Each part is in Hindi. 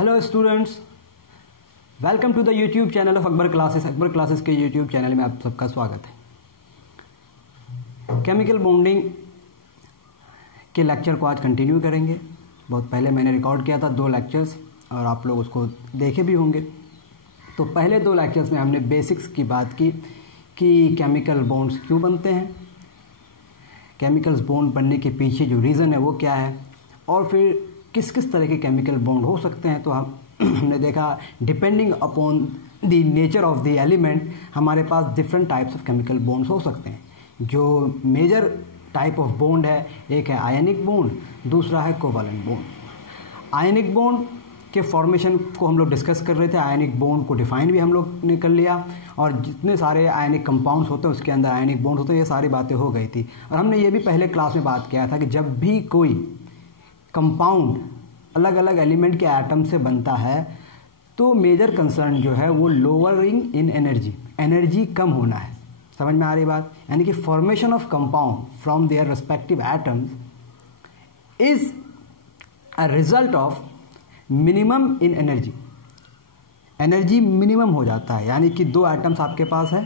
Hello students, welcome to the YouTube channel of Akbar classes. Akbar classes के यूट्यूब चैनल में आप सबका स्वागत है। केमिकल बॉन्डिंग के लेक्चर को आज कंटिन्यू करेंगे। बहुत पहले मैंने रिकॉर्ड किया था 2 लेक्चर्स और आप लोग उसको देखे भी होंगे। तो पहले 2 लेक्चर्स में हमने बेसिक्स की बात की कि केमिकल बॉन्ड्स क्यों बनते हैं, केमिकल्स बॉन्ड बनने के पीछे जो रीज़न है वो क्या है, और फिर किस किस तरह के केमिकल बॉन्ड हो सकते हैं। तो हमने देखा depending upon the nature of the element हमारे पास different types of chemical bonds हो सकते हैं। जो मेजर टाइप ऑफ बॉन्ड है, एक है आयनिक बॉन्ड, दूसरा है कोवैलेंट बॉन्ड। आयनिक बॉन्ड के फॉर्मेशन को हम लोग डिस्कस कर रहे थे। आयनिक बॉन्ड को डिफाइन भी हम लोग ने कर लिया, और जितने सारे आयनिक कंपाउंड्स होते हैं उसके अंदर आयनिक बॉन्ड होते हैं, ये सारी बातें हो गई थी। और हमने ये भी पहले क्लास में बात किया था कि जब भी कोई कंपाउंड अलग अलग एलिमेंट के एटम से बनता है तो मेजर कंसर्न जो है वो लोअरिंग इन एनर्जी कम होना है। समझ में आ रही बात? यानी कि formation of compound from their respective atoms is a result of minimum in energy minimum हो जाता है। यानी कि 2 एटम्स आपके पास है,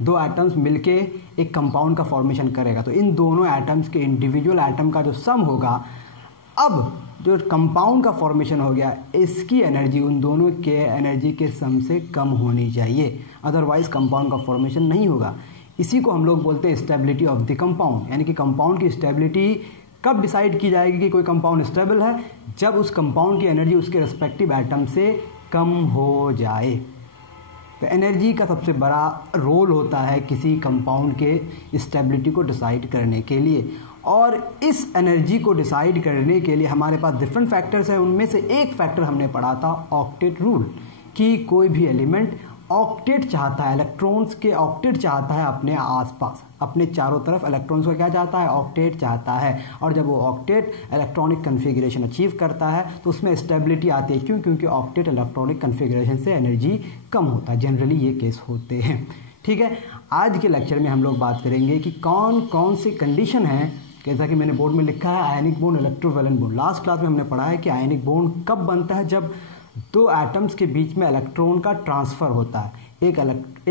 2 एटम्स मिलके एक कंपाउंड का फॉर्मेशन करेगा, तो इन दोनों एटम्स के इंडिविजुअल एटम का जो सम होगा, अब जो कंपाउंड का फॉर्मेशन हो गया, इसकी एनर्जी उन दोनों के एनर्जी के सम से कम होनी चाहिए, अदरवाइज कंपाउंड का फॉर्मेशन नहीं होगा। इसी को हम लोग बोलते हैं स्टेबिलिटी ऑफ द कंपाउंड। यानी कि कंपाउंड की स्टेबिलिटी कब डिसाइड की जाएगी कि कोई कंपाउंड स्टेबल है? जब उस कंपाउंड की एनर्जी उसके रेस्पेक्टिव एटम से कम हो जाए। तो एनर्जी का सबसे बड़ा रोल होता है किसी कंपाउंड के स्टेबिलिटी को डिसाइड करने के लिए। और इस एनर्जी को डिसाइड करने के लिए हमारे पास डिफरेंट फैक्टर्स हैं। उनमें से एक फैक्टर हमने पढ़ा था ऑक्टेट रूल, कि कोई भी एलिमेंट ऑक्टेट चाहता है, इलेक्ट्रॉन्स के ऑक्टेट चाहता है अपने आसपास, अपने चारों तरफ इलेक्ट्रॉन्स को क्या चाहता है? ऑक्टेट चाहता है। और जब वो ऑक्टेट इलेक्ट्रॉनिक कन्फिग्रेशन अचीव करता है तो उसमें स्टेबिलिटी आती है। क्यों? क्योंकि ऑक्टेट इलेक्ट्रॉनिक कन्फिग्रेशन से एनर्जी कम होता है। जनरली ये केस होते हैं। ठीक है, आज के लेक्चर में हम लोग बात करेंगे कि कौन कौन से कंडीशन हैं, जैसा कि मैंने बोर्ड में लिखा है ionic bond, electrovalent bond. Last class में हमने पढ़ा है कि आयनिक बॉन्ड कब बनता है? जब 2 एटम्स के बीच में इलेक्ट्रॉन का ट्रांसफ़र होता है। एक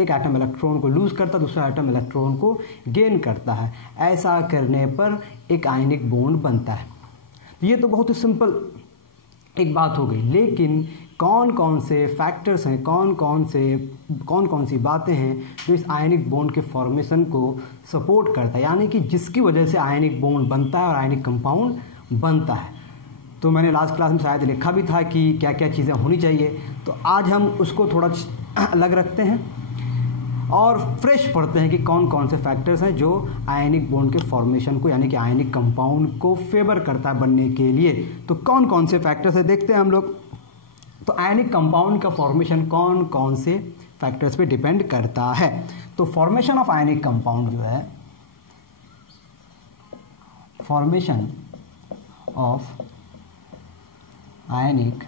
एटम इलेक्ट्रॉन को लूज़ करता है, दूसरा एटम इलेक्ट्रॉन को गेन करता है। ऐसा करने पर एक आयनिक बॉन्ड बनता है। ये तो बहुत ही सिंपल एक बात हो गई, लेकिन कौन कौन से फैक्टर्स हैं, कौन कौन सी बातें हैं जो इस आयनिक बॉन्ड के फॉर्मेशन को सपोर्ट करता है, यानी कि जिसकी वजह से आयनिक बॉन्ड बनता है और आयनिक कंपाउंड बनता है। तो मैंने लास्ट क्लास में शायद लिखा भी था कि क्या क्या चीज़ें होनी चाहिए। तो आज हम उसको थोड़ा अलग रखते हैं और फ्रेश पढ़ते हैं कि कौन कौन से फैक्टर्स हैं जो आयनिक बॉन्ड के फॉर्मेशन को, यानी कि आयनिक कंपाउंड को फेवर करता है बनने के लिए। तो कौन कौन से फैक्टर्स हैं देखते हैं हम लोग। तो आयनिक कंपाउंड का फॉर्मेशन कौन कौन से फैक्टर्स पे डिपेंड करता है। तो फॉर्मेशन ऑफ आयनिक कंपाउंड जो है, formation of ionic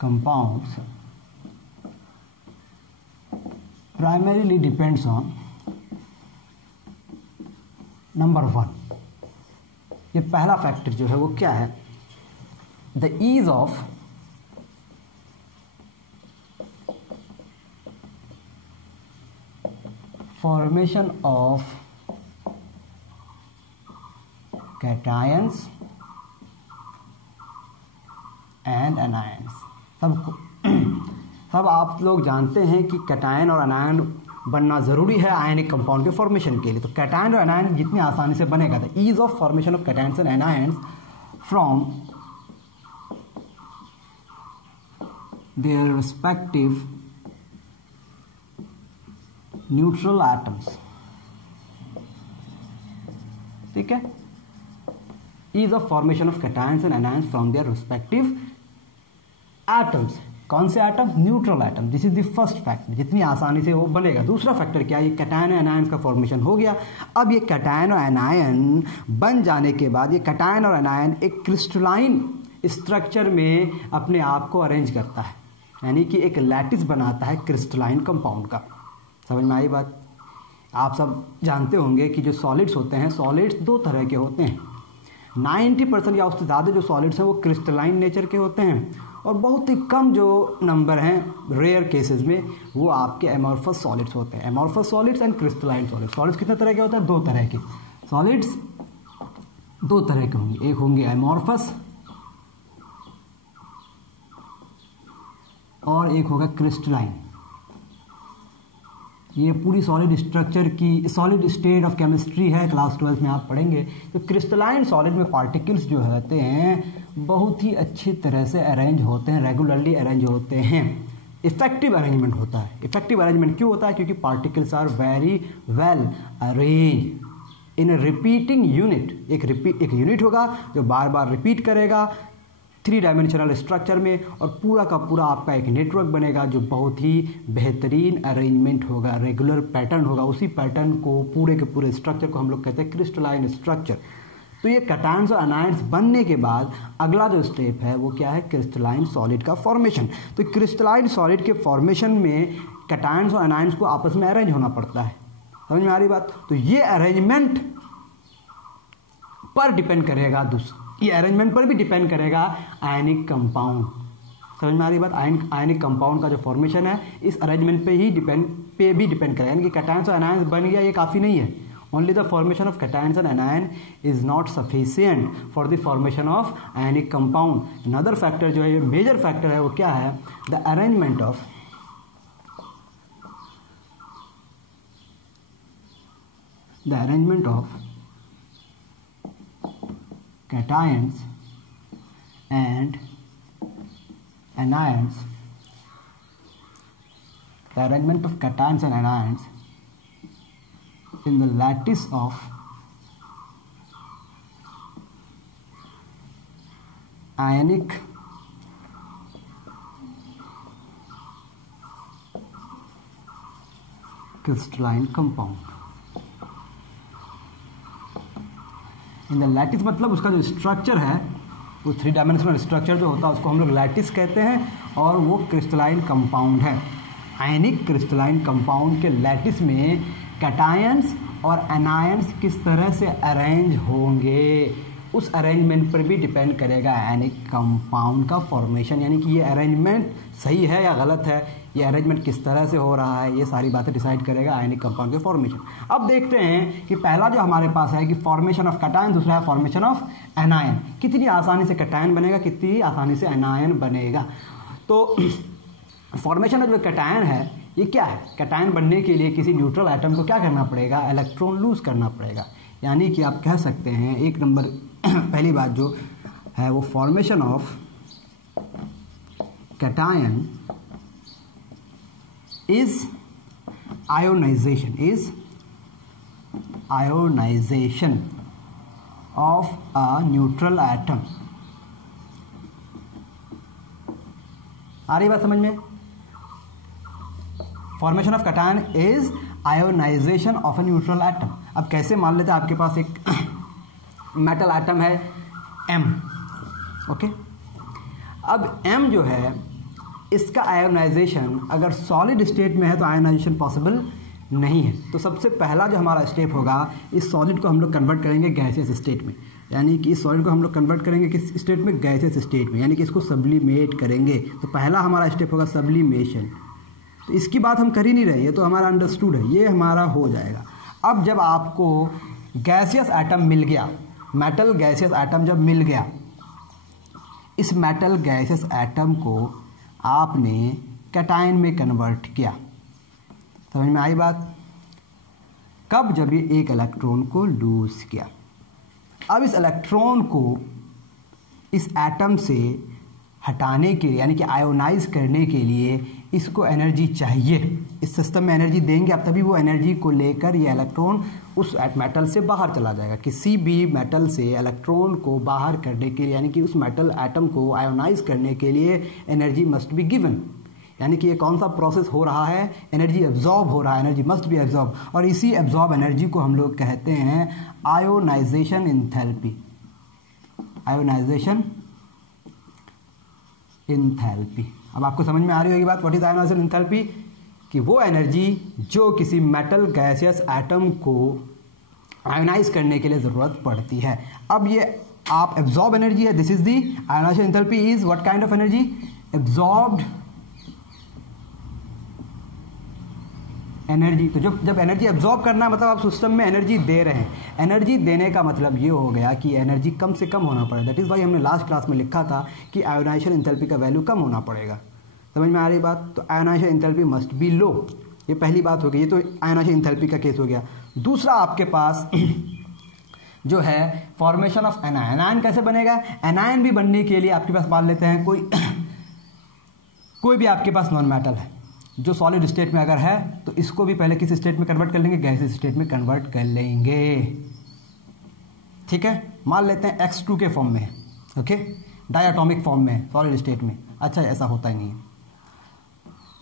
compounds primarily depends on number 1। ये पहला फैक्टर जो है वो क्या है? The ease of formation of cations and anions. सब आप लोग जानते हैं कि कैटायन और अनायन बनना ज़रूरी है आयनिक कंपाउंड के फॉर्मेशन के लिए। तो कैटायन और अनायन जितनी आसानी से बनेगा, the ease of formation of cations and anions from their respective neutral atoms. ठीक है, ease of formation of cations and anions from their respective atoms. कौन से atom? Neutral atom. This is the first factor, जितनी आसानी से वो बनेगा। दूसरा फैक्टर क्या है? ये कैटायन और एनायन का फॉर्मेशन हो गया। अब ये कैटायन और एनायन बन जाने के बाद ये कैटायन और एनायन एक क्रिस्टलाइन स्ट्रक्चर में अपने आप को अरेंज करता है, यानी कि एक लैटिस बनाता है क्रिस्टलाइन कंपाउंड का। समझ में आई बात? आप सब जानते होंगे कि जो सॉलिड्स होते हैं, सॉलिड्स 2 तरह के होते हैं। 90% या उससे ज़्यादा जो सॉलिड्स हैं वो क्रिस्टलाइन नेचर के होते हैं, और बहुत ही कम जो नंबर हैं रेयर केसेस में वो आपके एमॉर्फस सॉलिड्स होते हैं। Amorphous solids and crystalline solids. Solids कितने तरह के होते हैं? 2 तरह के। सॉलिड्स 2 तरह के होंगे, एक होंगे एमॉर्फस और एक होगा क्रिस्टलाइन। ये पूरी सॉलिड स्ट्रक्चर की सॉलिड स्टेट ऑफ केमिस्ट्री है, क्लास 12 में आप पढ़ेंगे। तो क्रिस्टलाइन सॉलिड में पार्टिकल्स जो होते हैं बहुत ही अच्छी तरह से अरेंज होते हैं, रेगुलरली अरेंज होते हैं, इफेक्टिव अरेंजमेंट होता है। इफेक्टिव अरेंजमेंट क्यों होता है? क्योंकि particles are very well arrange in repeating unit. एक यूनिट होगा जो बार बार रिपीट करेगा 3 डायमेंशनल स्ट्रक्चर में, और पूरा का पूरा आपका एक नेटवर्क बनेगा जो बहुत ही बेहतरीन अरेंजमेंट होगा, रेगुलर पैटर्न होगा। उसी पैटर्न को पूरे के पूरे स्ट्रक्चर को हम लोग कहते हैं क्रिस्टलाइन स्ट्रक्चर। तो ये कैटायंस और अनायंस बनने के बाद अगला जो स्टेप है वो क्या है? क्रिस्टलाइन सॉलिड का फॉर्मेशन। तो क्रिस्टलाइन सॉलिड के फॉर्मेशन में कैटायंस और अनायंस को आपस में अरेंज होना पड़ता है। समझ में आ रही बात? तो ये अरेंजमेंट पर डिपेंड करेगा, ये अरेंजमेंट पर भी डिपेंड करेगा आयनिक कंपाउंड। समझ में आ रही बात? आयनिक कंपाउंड का जो फॉर्मेशन है इस अरेंजमेंट पे भी डिपेंड करेगा। यानी कि कैटायंस और अनायंस बन गया ये काफ़ी नहीं है। Only the formation of cations and अनायन is not sufficient for the formation of ionic compound. Another factor जो है, ये मेजर फैक्टर है, वो क्या है? The arrangement of cations and anions. The arrangement of cations and anions in the lattice of ionic crystalline compound. In the lattice मतलब उसका जो स्ट्रक्चर है वो 3 डायमेंशनल स्ट्रक्चर जो होता है उसको हम लोग लैटिस कहते हैं, और वो क्रिस्टलाइन कंपाउंड है। आयनिक क्रिस्टलाइन कंपाउंड के लैटिस में कैटायंस और एनायंस किस तरह से अरेंज होंगे उस अरेंजमेंट पर भी डिपेंड करेगा आयनिक कंपाउंड का फॉर्मेशन। यानी कि ये अरेंजमेंट सही है या गलत है, ये अरेंजमेंट किस तरह से हो रहा है, ये सारी बातें डिसाइड करेगा आयनिक कंपाउंड के फॉर्मेशन। अब देखते हैं कि पहला जो हमारे पास है कि फॉर्मेशन ऑफ कैटायन, दूसरा है फॉर्मेशन ऑफ एनायन। कितनी आसानी से कैटायन बनेगा, कितनी आसानी से एनायन बनेगा। तो फॉर्मेशन ऑफ जो कैटायन है ये क्या है? कैटायन बनने के लिए किसी न्यूट्रल एटम को क्या करना पड़ेगा? इलेक्ट्रॉन लूज करना पड़ेगा। यानी कि आप कह सकते हैं एक नंबर पहली बात जो है वो formation of cation is ionization of a neutral atom. आ रही बात समझ में? Formation of cation is ionization of a neutral atom. अब कैसे? मान लेते हैं आपके पास एक मेटल एटम है M, ओके। अब M जो है इसका आयोनाइजेशन अगर सॉलिड स्टेट में है तो आयोनाइजेशन पॉसिबल नहीं है। तो सबसे पहला जो हमारा स्टेप होगा, इस सॉलिड को हम लोग कन्वर्ट करेंगे गैसियस स्टेट में। यानी कि इस सॉलिड को हम लोग कन्वर्ट करेंगे किस स्टेट में? गैसियस स्टेट में। यानी कि इसको सब्लिमेट करेंगे। तो पहला हमारा स्टेप होगा सब्लिमेशन। तो इसकी बात हम कर ही नहीं रहे, ये तो हमारा अंडरस्टूड है, ये हमारा हो जाएगा। अब जब आपको गैसियस एटम मिल गया, मेटल गैसियस एटम जब मिल गया, इस मेटल गैसियस एटम को आपने कैटायन में कन्वर्ट किया। समझ में आई बात? कब? जब ये एक इलेक्ट्रॉन को लूज किया। अब इस इलेक्ट्रॉन को इस एटम से हटाने के यानी कि आयोनाइज करने के लिए इसको एनर्जी चाहिए। इस सिस्टम में एनर्जी देंगे आप, तभी वो एनर्जी को लेकर ये इलेक्ट्रॉन उस मेटल से बाहर चला जाएगा। किसी भी मेटल से इलेक्ट्रॉन को बाहर करने के लिए यानी कि उस मेटल एटम को आयोनाइज करने के लिए एनर्जी मस्ट बी गिवन। यानी कि ये कौन सा प्रोसेस हो रहा है? एनर्जी एब्जॉर्ब हो रहा है, एनर्जी मस्ट बी एब्जॉर्ब। और इसी एब्जॉर्ब एनर्जी को हम लोग कहते हैं आयोनाइजेशन एंथैल्पी। Ionisation enthalpy. अब आपको समझ में आ रही होगी बात, व्हाट इज आयोनाइजेशन एंथैल्पी? कि वो एनर्जी जो किसी मेटल गैसियस एटम को आयोनाइज करने के लिए ज़रूरत पड़ती है। अब ये आप एब्जॉर्ब एनर्जी है, this is the ionisation enthalpy is what kind of energy, absorbed energy. तो जब एनर्जी एब्जॉर्ब करना है मतलब आप सिस्टम में एनर्जी दे रहे हैं। एनर्जी देने का मतलब ये हो गया कि एनर्जी कम से कम होना पड़ेगा। दैट इज़ वाई हमने लास्ट क्लास में लिखा था कि आयोनाइजेशन एंथैल्पी का वैल्यू कम होना पड़ेगा। समझ में आ रही बात? तो आयोनाइजेशन एंथैल्पी मस्ट बी लो, ये पहली बात हो गई। ये तो आयोनाइजेशन एंथैल्पी का केस हो गया। दूसरा आपके पास जो है फॉर्मेशन ऑफ एनायन। एनायन कैसे बनेगा? एनायन भी बनने के लिए आपके पास मान लेते हैं कोई भी आपके पास नॉन मेटल है जो सॉलिड स्टेट में अगर है तो इसको भी पहले किस स्टेट में कन्वर्ट कर लेंगे, गैसीय स्टेट में कन्वर्ट कर लेंगे। ठीक है, मान लेते हैं X2 के फॉर्म में है, ओके, डायटोमिक फॉर्म में है सॉलिड स्टेट में। अच्छा, ऐसा होता ही नहीं है,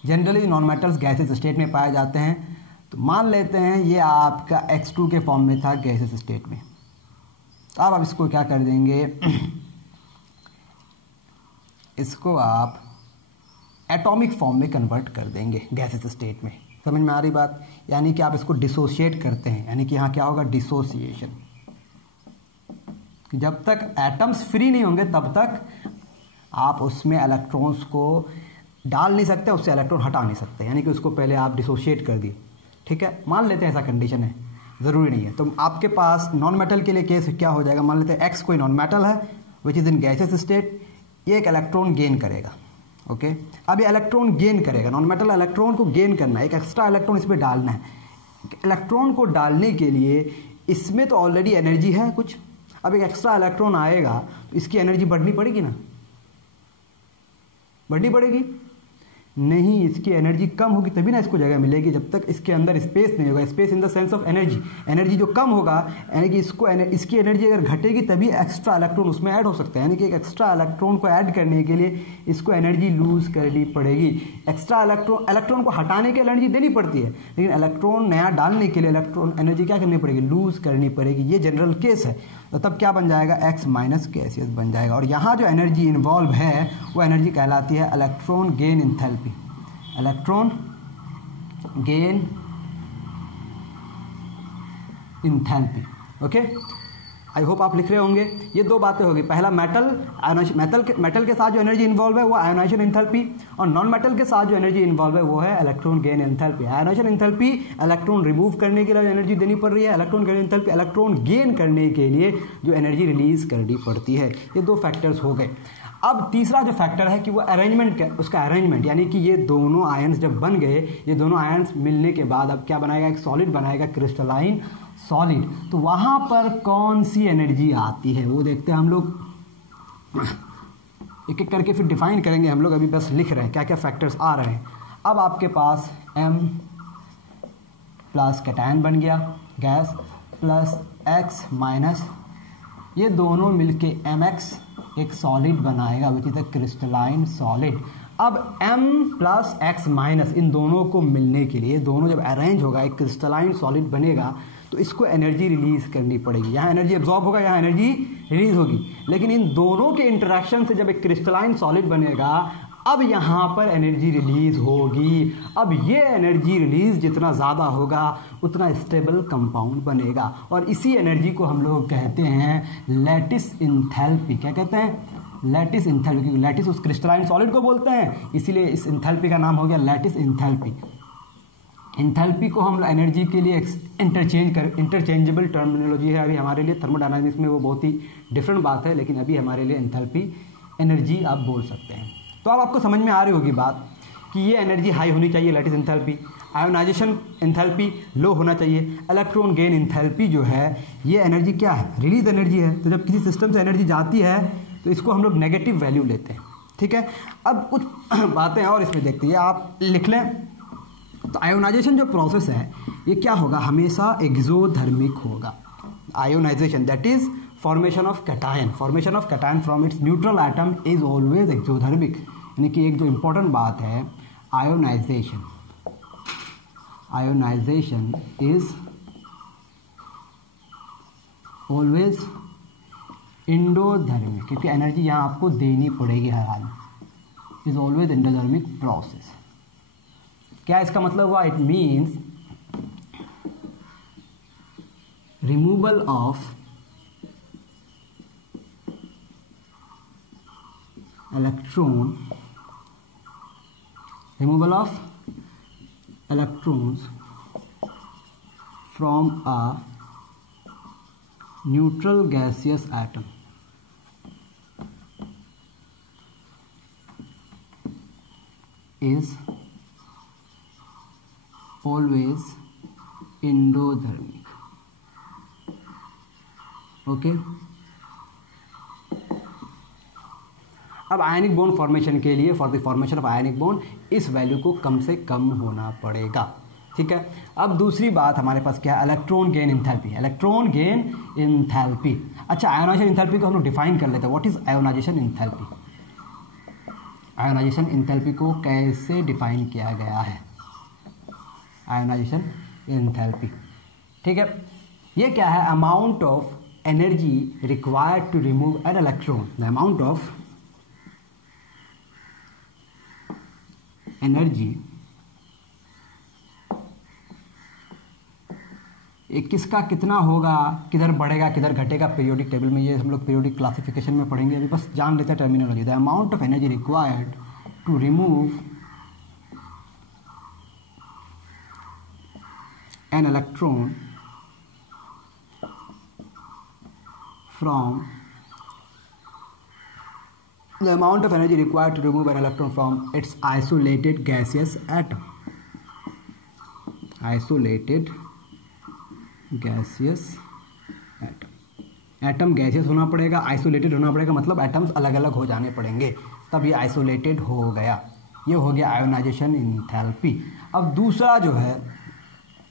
जनरली नॉन मेटल्स गैसीय स्टेट में पाए जाते हैं। तो मान लेते हैं ये आपका X2 के फॉर्म में था गैसीय स्टेट में। तो अब आप इसको क्या कर देंगे, इसको आप एटॉमिक फॉर्म में कन्वर्ट कर देंगे गैसेस स्टेट में। समझ में आ रही बात? यानी कि आप इसको डिसोशिएट करते हैं, यानी कि यहाँ क्या होगा, डिसोसिएशन। जब तक एटम्स फ्री नहीं होंगे तब तक आप उसमें इलेक्ट्रॉन्स को डाल नहीं सकते, उससे इलेक्ट्रॉन हटा नहीं सकते, यानी कि उसको पहले आप डिसोशिएट कर दिए। ठीक है, मान लेते हैं ऐसा कंडीशन है, ज़रूरी नहीं है। तो आपके पास नॉन मेटल के लिए केस क्या हो जाएगा, मान लेते हैं X कोई नॉन मेटल है which is in gases state, ये एक इलेक्ट्रॉन गेन करेगा। ओके, अब ये इलेक्ट्रॉन गेन करेगा, नॉन मेटल इलेक्ट्रॉन को गेन करना है, एक एक्स्ट्रा इलेक्ट्रॉन इसमें डालना है। इलेक्ट्रॉन को डालने के लिए इसमें तो ऑलरेडी एनर्जी है कुछ, अब एक एक्स्ट्रा इलेक्ट्रॉन आएगा तो इसकी एनर्जी बढ़नी पड़ेगी ना, बढ़नी पड़ेगी नहीं, इसकी एनर्जी कम होगी तभी ना इसको जगह मिलेगी। जब तक इसके अंदर स्पेस नहीं होगा, space in the sense of energy, energy जो कम होगा, यानी कि इसकी एनर्जी अगर घटेगी तभी एक्स्ट्रा इलेक्ट्रॉन उसमें ऐड हो सकता है। यानी कि एक एक्स्ट्रा इलेक्ट्रॉन को ऐड करने के लिए इसको एनर्जी लूज करनी पड़ेगी। एक्स्ट्रा इलेक्ट्रॉन को हटाने की एनर्जी देनी पड़ती है, लेकिन इलेक्ट्रॉन नया डालने के लिए इलेक्ट्रॉन एनर्जी क्या करनी पड़ेगी, लूज करनी पड़ेगी। ये जनरल केस है। तो तब क्या बन जाएगा, X माइनस गैसियस बन जाएगा। और यहाँ जो एनर्जी इन्वॉल्व है वो एनर्जी कहलाती है electron gain enthalpy. Electron gain enthalpy. Okay, I hope आप लिख रहे होंगे। ये दो बातें होगी, पहला मेटल के साथ जो एनर्जी इन्वॉल्व है वो आयोनाइजेशन एंथैल्पी, और नॉन मेटल के साथ जो एनर्जी इन्वॉल्व है वो है electron gain enthalpy. Ionisation enthalpy electron remove करने के लिए एनर्जी देनी पड़ रही है, electron gain enthalpy electron gain करने के लिए जो एनर्जी रिलीज करनी पड़ती है। ये दो फैक्टर्स हो गए। अब तीसरा जो फैक्टर है कि वो अरेंजमेंट, उसका अरेंजमेंट, यानी कि ये दोनों आयन्स जब बन गए, ये दोनों आयन्स मिलने के बाद अब क्या बनाएगा, एक सॉलिड बनाएगा, क्रिस्टलाइन सॉलिड। तो वहाँ पर कौन सी एनर्जी आती है वो देखते हैं हम लोग, एक एक करके फिर डिफाइन करेंगे हम लोग, अभी बस लिख रहे हैं क्या क्या फैक्टर्स आ रहे हैं। अब आपके पास M प्लस कैटायन बन गया गैस, प्लस X माइनस, ये दोनों मिलके MX एक सॉलिड बनाएगा which is a crystalline solid. अब M प्लस X माइनस इन दोनों को मिलने के लिए, दोनों जब अरेंज होगा एक क्रिस्टलाइन सॉलिड बनेगा तो इसको एनर्जी रिलीज करनी पड़ेगी। यहाँ एनर्जी एब्जॉर्ब होगा, यहाँ एनर्जी रिलीज होगी। लेकिन इन दोनों के इंटरेक्शन से जब एक क्रिस्टलाइन सॉलिड बनेगा अब यहाँ पर एनर्जी रिलीज होगी। अब ये एनर्जी रिलीज जितना ज़्यादा होगा उतना स्टेबल कंपाउंड बनेगा, और इसी एनर्जी को हम लोग कहते हैं लैटिस एंथैल्पी। क्या कहते हैं, लैटिस एंथैल्पी। लैटिस उस क्रिस्टलाइन सॉलिड को बोलते हैं, इसीलिए इस एंथैल्पी का नाम हो गया लैटिस एंथैल्पी। एंथैल्पी को हम एनर्जी के लिए इंटरचेंजेबल टर्मिनोलॉजी है अभी हमारे लिए, थर्मोडायनामिक्स में वो बहुत ही डिफरेंट बात है, लेकिन अभी हमारे लिए एंथैल्पी एनर्जी आप बोल सकते हैं। तो अब आपको समझ में आ रही होगी बात कि ये एनर्जी हाई होनी चाहिए लैटिस एंथैल्पी, आयोनाइजेशन एंथैल्पी लो होना चाहिए, इलेक्ट्रॉन गेन एंथैल्पी जो है ये एनर्जी क्या है, रिलीज एनर्जी है। तो जब किसी सिस्टम से एनर्जी जाती है तो इसको हम लोग नेगेटिव वैल्यू लेते हैं। ठीक है, अब कुछ बातें और इसमें देखते हैं, आप लिख लें। तो आयोनाइजेशन जो प्रोसेस है ये क्या होगा, हमेशा एक्सोथर्मिक होगा। Ionisation that is formation of cation, formation of cation from its neutral atom is always exothermic. यानी कि एक जो इंपॉर्टेंट बात है, ionisation, ionisation is always endothermic, क्योंकि एनर्जी यहाँ आपको देनी पड़ेगी हर हाल, इज ऑलवेज एंडोथर्मिक प्रोसेस। क्या इसका मतलब हुआ, it means removal of electron, removal of electrons from a neutral gaseous atom is always endothermic. Okay अब आयनिक बॉन्ड फॉर्मेशन के लिए, for the formation of ionic bond, इस वैल्यू को कम से कम होना पड़ेगा। ठीक है, अब दूसरी बात हमारे पास क्या है, electron gain enthalpy. Electron gain enthalpy, अच्छा आयोनाइजेशन इंथैल्पी को हम लोग डिफाइन कर लेते हैं। What is ionisation enthalpy? Ionisation enthalpy को कैसे डिफाइन किया गया है? आयोनाइजेशन इंथैल्पी, ठीक है, ये क्या है? Amount of energy required to remove an electron, the amount of energy, किसका कितना होगा, किधर बढ़ेगा किधर घटेगा, पीरियोडिक टेबल में, ये हम लोग पीरियोडिक क्लासिफिकेशन में पढ़ेंगे, अभी बस जान लेते हैं terminology. The amount of energy required to remove an electron from the amount of energy required to remove an electron from its isolated gaseous atom. Isolated gaseous atom. Atom gaseous होना पड़ेगा, आइसोलेटेड होना पड़ेगा, मतलब एटम्स अलग अलग हो जाने पड़ेंगे, तब ये आइसोलेटेड हो गया। ये हो गया आयोनाइजेशन इंथैल्पी। अब दूसरा जो है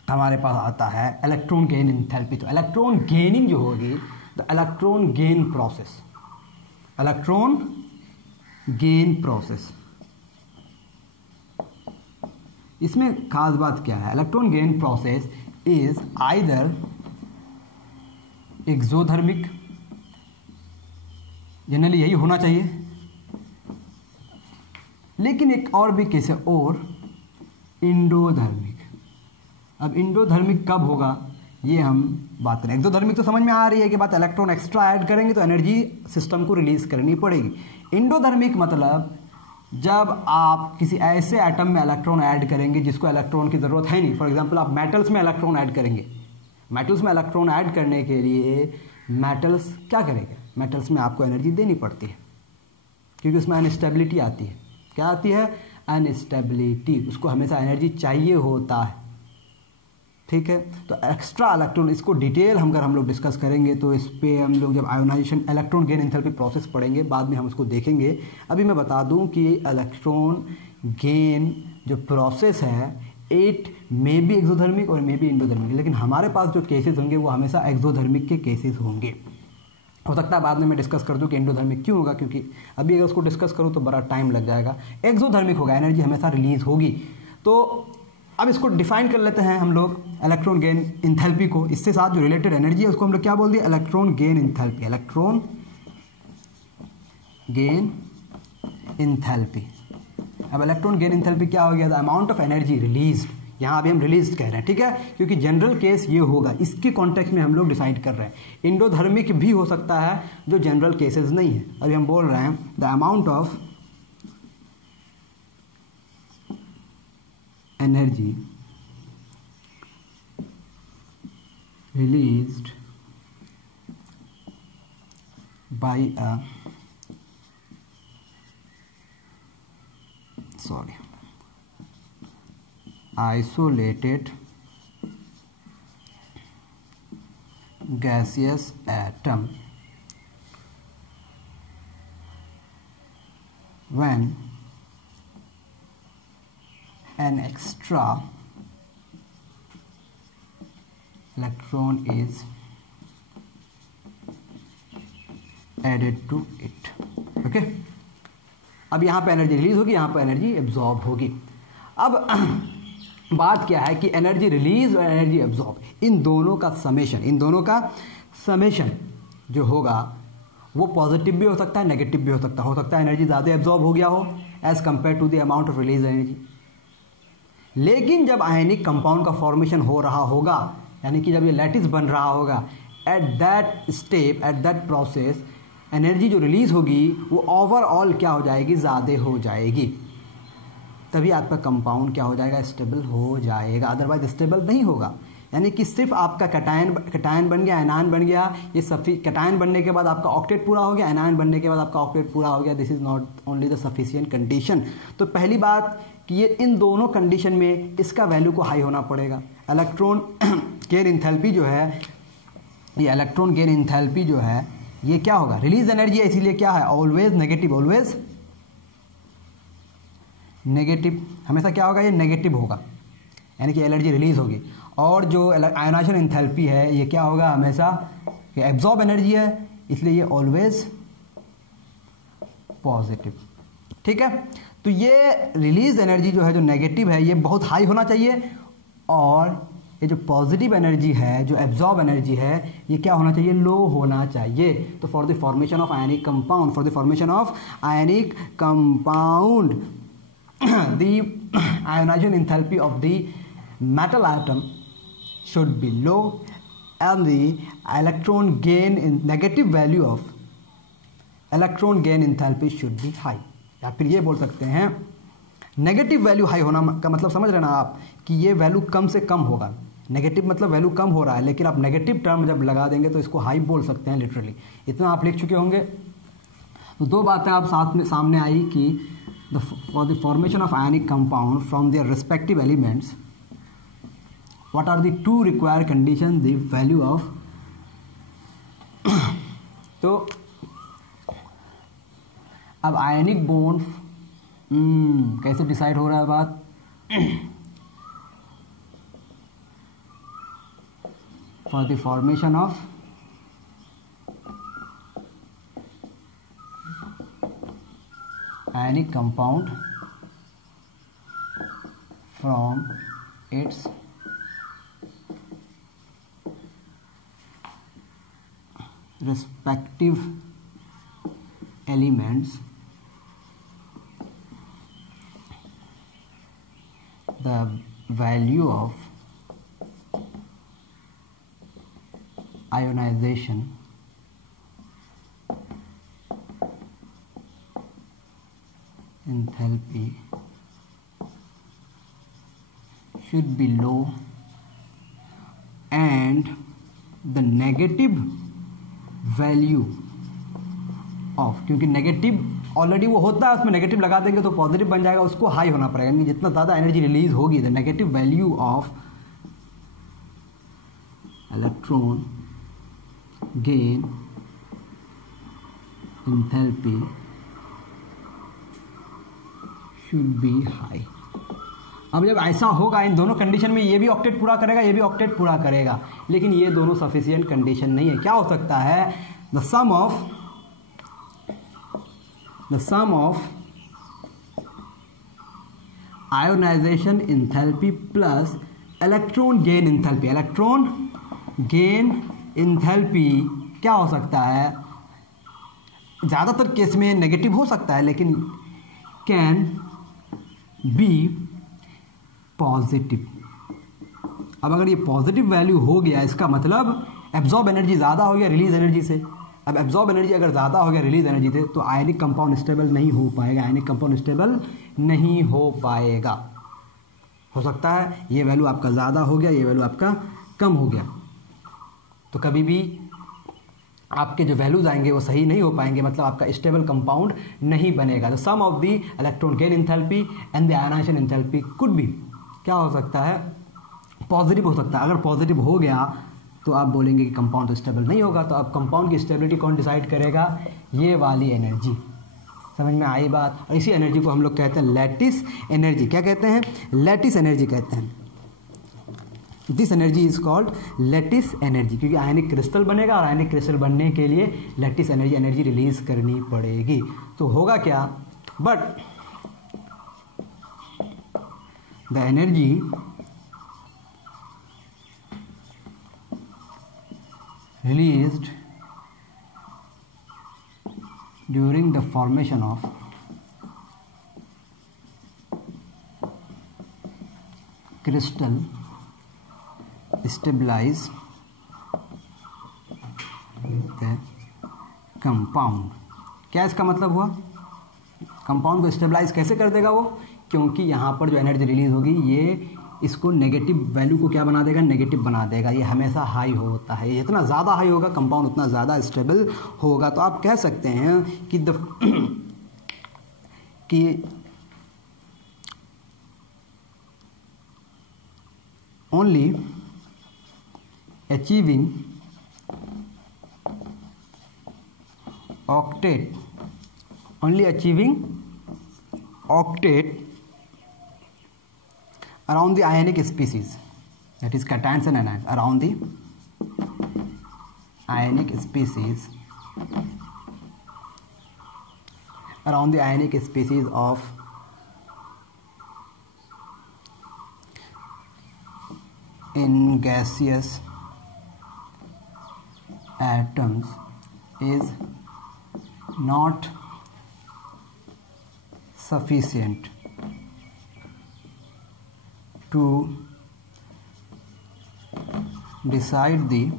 हमारे पास आता है इलेक्ट्रॉन गेन इंथैल्पी। तो इलेक्ट्रॉन गेनिंग जो होगी, the electron gain process, electron gain process, इसमें खास बात क्या है? Electron gain process is either exothermic, generally यही होना चाहिए, लेकिन एक और भी केस है, और इंडोधर्मिक। अब इंडोधर्मिक कब होगा ये हम बात करें। एक्सोथर्मिक तो समझ में आ रही है कि बात, इलेक्ट्रॉन एक्स्ट्रा ऐड करेंगे तो एनर्जी सिस्टम को रिलीज करनी पड़ेगी। इंडोधर्मिक मतलब जब आप किसी ऐसे एटम में इलेक्ट्रॉन ऐड करेंगे जिसको इलेक्ट्रॉन की ज़रूरत है नहीं। फॉर एग्जांपल आप मेटल्स में इलेक्ट्रॉन ऐड करेंगे, मेटल्स में इलेक्ट्रॉन ऐड करने के लिए मेटल्स क्या करेंगे? मेटल्स में आपको एनर्जी देनी पड़ती है, क्योंकि उसमें अनस्टेबिलिटी आती है। क्या आती है? अनस्टेबिलिटी, उसको हमेशा एनर्जी चाहिए होता है। ठीक है, तो एक्स्ट्रा इलेक्ट्रॉन, इसको डिटेल हम लोग डिस्कस करेंगे, तो इस पे हम लोग जब ionization electron gain enthalpy process पढ़ेंगे बाद में हम उसको देखेंगे। अभी मैं बता दूं कि इलेक्ट्रॉन गेन जो प्रोसेस है, इट मे बी एक्सोथर्मिक और मे बी इंडोथर्मिक, लेकिन हमारे पास जो केसेस होंगे वो हमेशा एक्सोथर्मिक के केसेस होंगे। हो सकता है बाद में मैं डिस्कस कर दूं कि इंडोथर्मिक क्यों होगा, क्योंकि अभी अगर उसको डिस्कस करूं तो बड़ा टाइम लग जाएगा। एक्सोथर्मिक होगा, एनर्जी हमेशा रिलीज होगी। तो अब इसको डिफाइन कर लेते हैं हम लोग इलेक्ट्रॉन गेन इंथैल्पी को। इससे साथ जो रिलेटेड एनर्जी है उसको हम लोग क्या बोल दिए? Electron gain enthalpy. Electron gain enthalpy. अब इलेक्ट्रॉन गेन इंथैल्पी क्या हो गया? The amount of energy release, यहाँ अभी हम रिलीज कह रहे हैं, ठीक है, क्योंकि जनरल केस ये होगा, इसके कॉन्टेक्स्ट में हम लोग डिसाइड कर रहे हैं। इंडोथर्मिक भी हो सकता है जो जनरल केसेस नहीं है। अभी हम बोल रहे हैं the amount of energy released by a isolated gaseous atom when an extra electron is added to it. Okay, अब यहाँ पे एनर्जी रिलीज होगी, यहाँ पे एनर्जी एब्जॉर्ब होगी। अब बात क्या है कि एनर्जी रिलीज और एनर्जी एब्जॉर्ब, इन दोनों का समेशन जो होगा वो पॉजिटिव भी हो सकता है, नेगेटिव भी हो सकता है। हो सकता है एनर्जी ज़्यादा एब्जॉर्ब हो गया हो as compare to the amount of release energy. लेकिन जब आयनिक कंपाउंड का फॉर्मेशन हो रहा होगा, यानी कि जब ये लैटिस बन रहा होगा, at that step, at that process, energy जो रिलीज़ होगी वो ओवरऑल क्या हो जाएगी, ज़्यादा हो जाएगी, तभी आपका कंपाउंड क्या हो जाएगा, स्टेबल हो जाएगा, अदरवाइज स्टेबल नहीं होगा। यानी कि सिर्फ आपका कटायन बन गया, एनायन बन गया, ये कटायन बनने के बाद आपका ऑक्टेट पूरा हो गया, एनायन बनने के बाद आपका ऑक्टेट पूरा हो गया, this is not only the sufficient condition. तो पहली बात कि ये इन दोनों कंडीशन में इसका वैल्यू को हाई होना पड़ेगा। इलेक्ट्रॉन गेन इंथैल्पी जो है, ये इलेक्ट्रॉन गेन इंथैल्पी जो है ये क्या होगा, रिलीज एनर्जी है, इसीलिए क्या है, ऑलवेज नेगेटिव, ऑलवेज नेगेटिव, हमेशा क्या होगा, ये नेगेटिव होगा, यानी कि एनर्जी रिलीज होगी। और जो आयोनाइजेशन एंथैल्पी है ये क्या होगा, हमेशा ये एब्जॉर्ब एनर्जी है, इसलिए ये ऑलवेज पॉजिटिव। ठीक है, तो ये रिलीज एनर्जी जो है, जो नेगेटिव है, ये बहुत हाई होना चाहिए, और ये जो पॉजिटिव एनर्जी है, जो एब्जॉर्ब एनर्जी है, ये क्या होना चाहिए, लो होना चाहिए। तो for the formation of ionic compound, for the formation of ionic compound the ionization enthalpy of the metal atom should be low and the electron gain in negative value of electron gain enthalpy should be high। या फिर ये बोल सकते हैं नेगेटिव वैल्यू हाई होना का मतलब समझ रहे ना आप, कि ये वैल्यू कम से कम होगा। नेगेटिव मतलब वैल्यू कम हो रहा है, लेकिन आप नेगेटिव टर्म जब लगा देंगे तो इसको हाई बोल सकते हैं लिटरली। इतना आप लिख चुके होंगे। तो दो बातें आप सामने आई कि for the formation of ionic compound from their respective elements, what are the two required conditions, the value of तो अब आयनिक बॉन्ड कैसे डिसाइड हो रहा है बात, for the formation of ionic compound from its respective elements, the value of ionization enthalpy should be low and the negative value of, क्योंकि नेगेटिव ऑलरेडी वो होता है, उसमें नेगेटिव लगा देंगे तो पॉजिटिव बन जाएगा, उसको हाई होना पड़ेगा। यानी जितना ज़्यादा एनर्जी रिलीज होगी, the negative value of electron gain enthalpy should be high. अब जब ऐसा होगा, इन दोनों कंडीशन में ये भी ऑक्टेट पूरा करेगा, ये भी ऑक्टेट पूरा करेगा, लेकिन ये दोनों सफिशिएंट कंडीशन नहीं है। क्या हो सकता है, the sum of ionization enthalpy plus electron gain enthalpy, electron gain enthalpy क्या हो सकता है, ज़्यादातर केस में नेगेटिव हो सकता है, लेकिन कैन बी पॉजिटिव। अब अगर ये पॉजिटिव वैल्यू हो गया, इसका मतलब एब्जॉर्ब एनर्जी ज़्यादा हो गया रिलीज एनर्जी से। अब एब्जॉर्ब एनर्जी अगर ज़्यादा हो गया रिलीज एनर्जी से, तो आयनिक कंपाउंड स्टेबल नहीं हो पाएगा, आयनिक कंपाउंड स्टेबल नहीं हो पाएगा। हो सकता है ये वैल्यू आपका ज़्यादा हो गया, ये वैल्यू आपका कम हो गया, तो कभी भी आपके जो वैल्यूज आएंगे वो सही नहीं हो पाएंगे, मतलब आपका स्टेबल कंपाउंड नहीं बनेगा। The sum of the electron gain enthalpy and the ionization enthalpy could be, क्या हो सकता है, पॉजिटिव हो सकता है। अगर पॉजिटिव हो गया तो आप बोलेंगे कि कंपाउंड तो स्टेबल नहीं होगा। तो अब कंपाउंड की स्टेबिलिटी कौन डिसाइड करेगा, ये वाली एनर्जी। समझ में आई बात। और इसी एनर्जी को हम लोग कहते हैं लैटिस एनर्जी। क्या कहते हैं, लैटिस एनर्जी कहते हैं। This energy is called lattice energy, क्योंकि आयनिक क्रिस्टल बनेगा और आयनिक क्रिस्टल बनने के लिए लैटिस एनर्जी रिलीज करनी पड़ेगी। तो होगा क्या, but the energy released during the formation of crystal stabilize the compound. क्या इसका मतलब हुआ? कंपाउंड को स्टेबलाइज कैसे कर देगा वो? क्योंकि यहाँ पर जो एनर्जी रिलीज होगी ये इसको नेगेटिव वैल्यू को क्या बना देगा? नेगेटिव बना देगा। ये हमेशा हाई होता है, जितना ज़्यादा हाई होगा कंपाउंड उतना ज़्यादा स्टेबल होगा। तो आप कह सकते हैं कि only achieving octet around the ionic species, that is cations and anions, around the ionic species of in gaseous atoms is not sufficient to decide the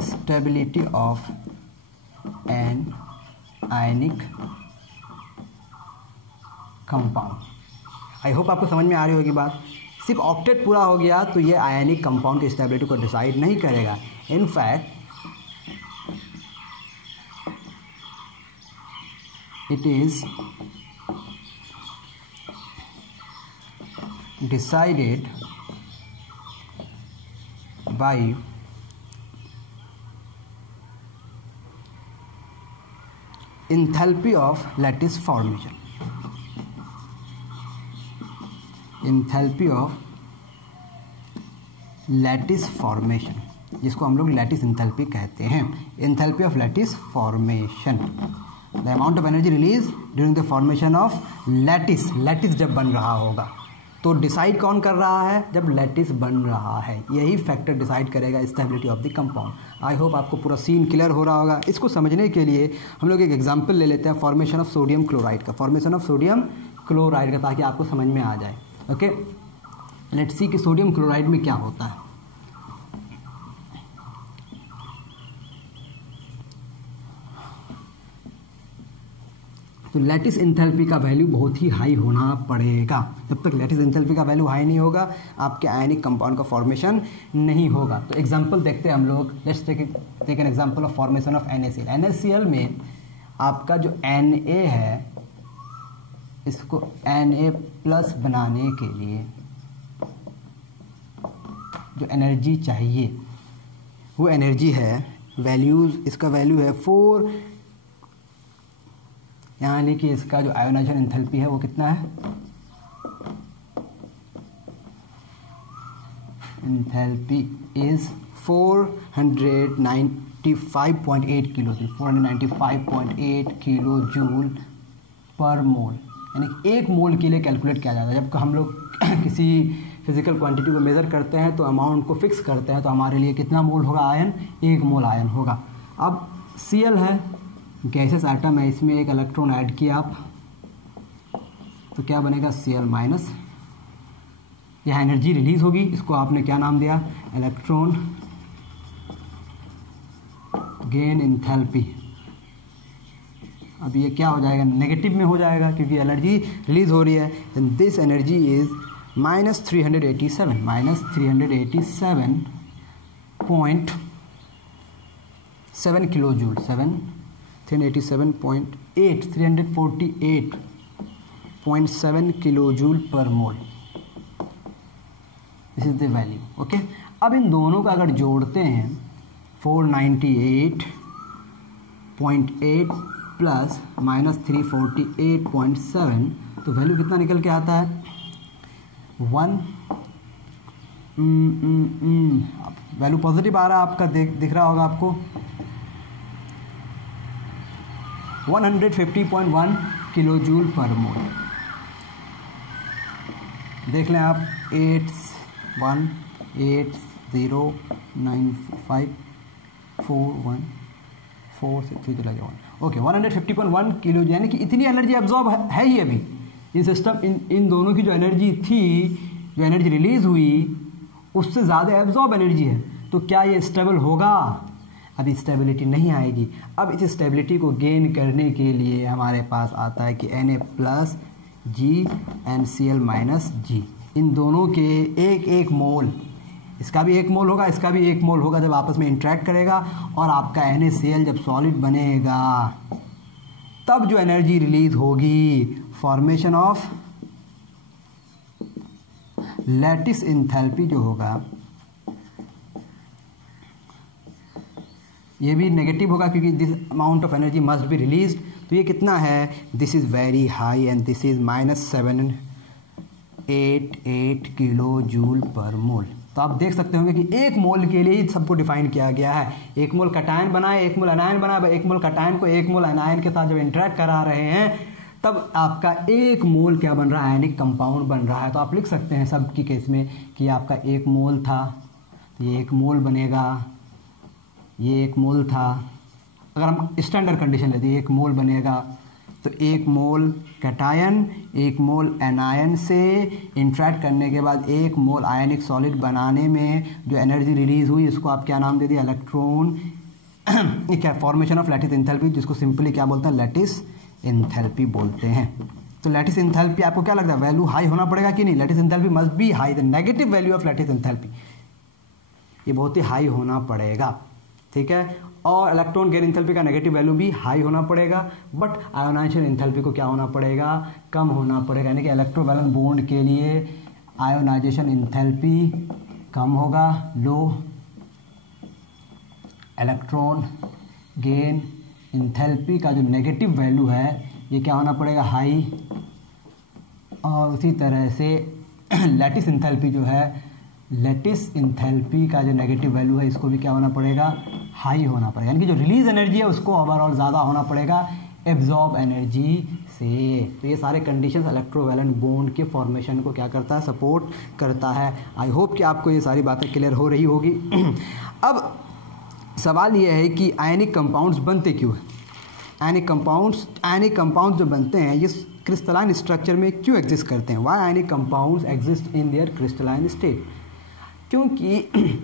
stability of an ionic compound। I hope आपको समझ में आ रही होगी बात। सिर्फ ऑक्टेट पूरा हो गया तो ये आयनिक कंपाउंड की स्टेबिलिटी को डिसाइड नहीं करेगा। In fact it is decided by enthalpy of lattice formation। enthalpy of lattice formation, जिसको हम लोग लैटिस एंथैल्पी कहते हैं। enthalpy of lattice formation, the amount of energy released during the formation of lattice। Lattice जब बन रहा होगा तो डिसाइड कौन कर रहा है? जब लैटिस बन रहा है, यही फैक्टर डिसाइड करेगा stability of the compound. I hope आपको पूरा सीन क्लियर हो रहा होगा। इसको समझने के लिए हम लोग एक एग्जांपल ले लेते हैं फॉर्मेशन ऑफ सोडियम क्लोराइड का, फॉर्मेशन ऑफ सोडियम क्लोराइड का, ताकि आपको समझ में आ जाए। ओके, लेट्स सी कि सोडियम क्लोराइड में क्या होता है। तो लैटिस एंथैल्पी का वैल्यू बहुत ही हाई होना पड़ेगा। जब तक लैटिस एंथैल्पी का वैल्यू हाई नहीं होगा आपके आयनिक कंपाउंड का फॉर्मेशन नहीं होगा। तो एग्जांपल देखते हैं हम लोग। Let's take an example of formation of NaCl। NaCl में आपका जो Na है, इसको Na+ बनाने के लिए जो एनर्जी चाहिए वो एनर्जी है, वैल्यूज, इसका वैल्यू है 4, यानी कि इसका जो आयोनाइजेशन एंथैल्पी है वो कितना है? Enthalpy is 495.8 kilo joule, 495.8 kilo joule per mole, यानी एक मोल के लिए कैलकुलेट किया जाता है। जब हम लोग किसी फिजिकल क्वांटिटी को मेज़र करते हैं तो अमाउंट को फिक्स करते हैं, तो हमारे लिए कितना मोल होगा आयन? 1 मोल आयन होगा। अब Cl है, गैसेस एटम है, इसमें एक इलेक्ट्रॉन ऐड किया आप तो क्या बनेगा? Cl-। यह एनर्जी रिलीज होगी, इसको आपने क्या नाम दिया? Electron gain enthalpy. अब ये क्या हो जाएगा? नेगेटिव में हो जाएगा क्योंकि एनर्जी रिलीज हो रही है। This energy is -387 kilo joule, 348.7 kilo joule per mole. This is the value. Okay, अब इन दोनों का अगर जोड़ते हैं 498.8 प्लस -348.7 तो वैल्यू कितना निकल के आता है? 1 वैल्यू पॉजिटिव आ रहा है आपका, दिख रहा होगा आपको, 150.1 किलो जूल पर मोल। देख लें आप, 8180954146 चला गया। ओके, 150.1 किलो, यानी कि इतनी एनर्जी एब्जॉर्ब है ही अभी इन सिस्टम, इन दोनों की जो एनर्जी थी, जो एनर्जी रिलीज हुई उससे ज़्यादा एब्जॉर्ब एनर्जी है। तो क्या ये स्टेबल होगा? अब स्टेबिलिटी नहीं आएगी। अब इस स्टेबिलिटी को गेन करने के लिए हमारे पास आता है कि Na+G इन दोनों के एक एक मोल, इसका भी एक मोल होगा, इसका भी एक मोल होगा, जब आपस में इंटरेक्ट करेगा और आपका NaCl जब सॉलिड बनेगा तब जो एनर्जी रिलीज होगी, फॉर्मेशन ऑफ लैटिस एंथैल्पी जो होगा, ये भी नेगेटिव होगा क्योंकि this amount of energy must be released. तो ये कितना है, this is very high and this is -788 kilo joule per mole. तो आप देख सकते होंगे कि एक मोल के लिए सबको डिफाइन किया गया है। एक मोल कटायन बनाए, एक मोल अनायन बनाए, एक मोल कटायन को एक मोल अनायन के साथ जब इंटरेक्ट करा रहे हैं तब आपका एक मोल क्या बन रहा है, आयनिक कंपाउंड बन रहा है। तो आप लिख सकते हैं सब की केस में कि आपका एक मोल था, तो ये एक मोल बनेगा, ये एक मोल था। अगर हम स्टैंडर्ड कंडीशन लेते हैं, एक मोल बनेगा, तो एक मोल कैटायन एक मोल एनायन से इंटरेक्ट करने के बाद एक मोल आयनिक सॉलिड बनाने में जो एनर्जी रिलीज हुई, इसको आप क्या नाम दे दिया, इलेक्ट्रॉन क्या फॉर्मेशन ऑफ लैटिस एंथैल्पी, जिसको सिंपली क्या बोलते हैं, लैटिस एंथैल्पी बोलते हैं। तो लैटिस एंथैल्पी आपको क्या लगता है, वैल्यू हाई होना पड़ेगा कि नहीं, lattice enthalpy must be high, the negative value of lattice enthalpy ये बहुत ही हाई होना पड़ेगा, ठीक है। और इलेक्ट्रॉन गेन एंथैल्पी का नेगेटिव वैल्यू भी हाई होना पड़ेगा, बट आयोनाइजेशन एंथैल्पी को क्या होना पड़ेगा, कम होना पड़ेगा। यानी कि इलेक्ट्रोवैलेंट बॉन्ड के लिए आयोनाइजेशन एंथैल्पी कम होगा, लो, इलेक्ट्रॉन गेन एंथैल्पी का जो नेगेटिव वैल्यू है ये क्या होना पड़ेगा, हाई। और उसी तरह से लैटिस एंथैल्पी जो है, लैटिस एंथैल्पी का जो नेगेटिव वैल्यू है इसको भी क्या होना पड़ेगा, हाई होना पड़ेगा। यानी कि जो रिलीज एनर्जी है उसको ओवरऑल ज़्यादा होना पड़ेगा एब्जॉर्ब एनर्जी से। तो ये सारे कंडीशंस इलेक्ट्रोवैलेंट बॉन्ड के फॉर्मेशन को क्या करता है, सपोर्ट करता है। आई होप कि आपको ये सारी बातें क्लियर हो रही होगी। अब सवाल ये है कि आयनिक कंपाउंड्स बनते क्यों हैं। आयनिक कंपाउंड्स जो बनते हैं ये क्रिस्टलाइन स्ट्रक्चर में क्यों एग्जिस्ट करते हैं, why ionic compounds exist in their crystalline state. क्योंकि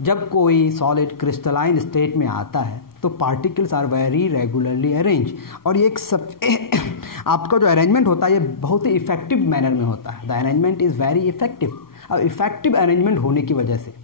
जब कोई सॉलिड क्रिस्टलाइन स्टेट में आता है तो particles are very regularly arrange, और ये आपका जो अरेंजमेंट होता है ये बहुत ही इफेक्टिव मैनर में होता है। The arrangement is very effective. अब इफेक्टिव अरेंजमेंट होने की वजह से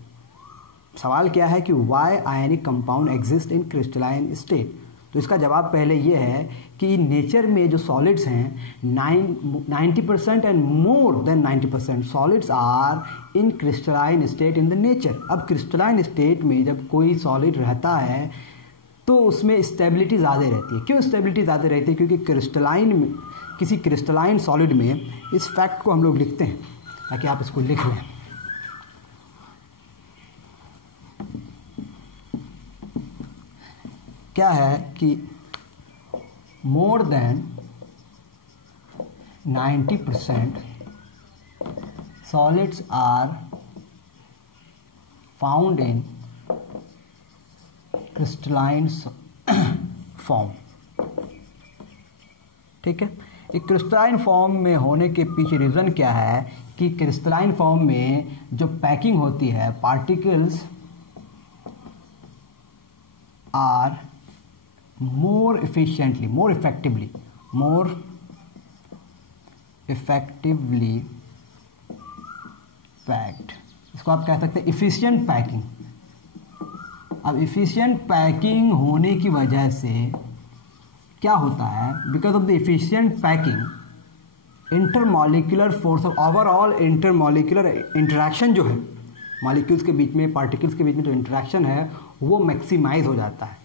सवाल क्या है कि why ionic compound exist in crystalline state. तो इसका जवाब पहले ये है कि नेचर में जो सॉलिड्स हैं 90% and more than 90% solids are in crystalline state in the nature. अब क्रिस्टलाइन स्टेट में जब कोई सॉलिड रहता है तो उसमें स्टेबिलिटी ज़्यादा रहती है। क्यों स्टेबिलिटी ज़्यादा रहती है, क्योंकि किसी क्रिस्टलाइन सॉलिड में इस फैक्ट को हम लोग लिखते हैं ताकि आप इसको लिख लें। क्या है कि more than 90% solids are found in crystalline form, ठीक है। एक क्रिस्टलाइन फॉर्म में होने के पीछे रीज़न क्या है कि क्रिस्टलाइन फॉर्म में जो पैकिंग होती है, particles are more effectively packed। इसको आप कह सकते हैं efficient पैकिंग। अब efficient पैकिंग होने की वजह से क्या होता है, because of the efficient packing intermolecular force of overall intermolecular interaction जो है मॉलिक्यूल्स के बीच में, पार्टिकल्स के बीच में जो इंटरेक्शन है वो मैक्सिमाइज हो जाता है।